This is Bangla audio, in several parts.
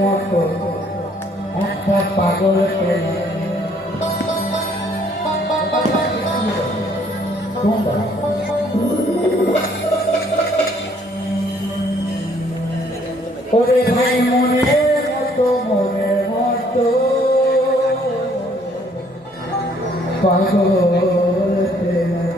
মতো একটা পাগল প্রেমে ওরে ভাই মনের মতো পাগল প্রেমে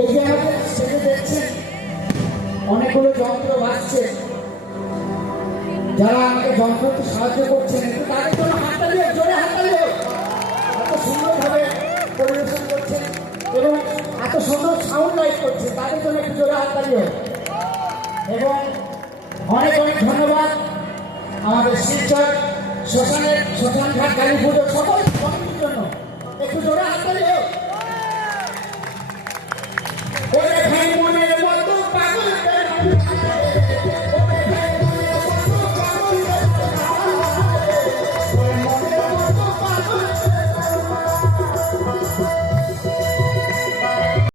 এই যে আমাদের সেজে দেখছেন অনেকগুলো যন্ত্র বাজছে, যারা আমাকে যন্ত্র সাহায্য করছেন একটু তাদের জন্য হাততালি, জোরে হাততালি। এত সুন্দরভাবে পরিবেশন করছেন এবং এত সুন্দর সাউন্ড লাইট করছে, তাদের জন্য একটু জোরে হাততালি। এবং অনেক অনেক ধন্যবাদ আমাদের শিলচর শ্মশানঘাট কালী পুজোর সকল